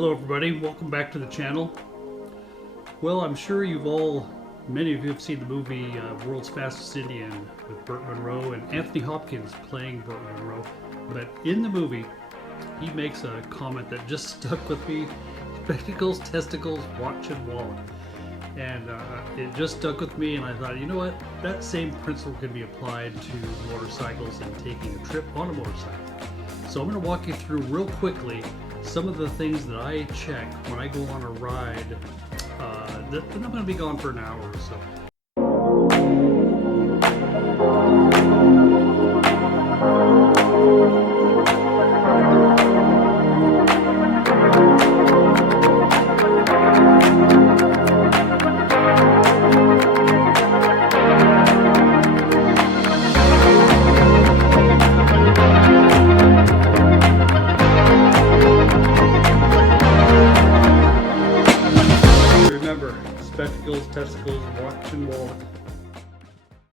Hello everybody, welcome back to the channel. Well, I'm sure many of you have seen the movie World's Fastest Indian with Burt Munro and Anthony Hopkins playing Burt Munro. But in the movie, he makes a comment that just stuck with me. Spectacles, testicles, watch and wallet. And it just stuck with me, and I thought, you know what? That same principle can be applied to motorcycles and taking a trip on a motorcycle. So I'm going to walk you through real quickly some of the things that I check when I go on a ride that I'm going to be gone for an hour or so. Spectacles, testicles, watch and wallet.